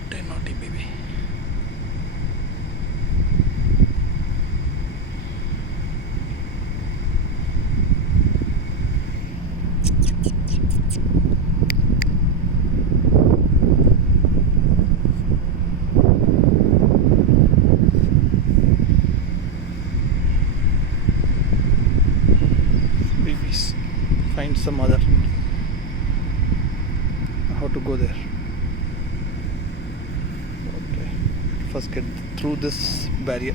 naughty baby. Babies, find some other. How to go there? Okay, first get through this barrier.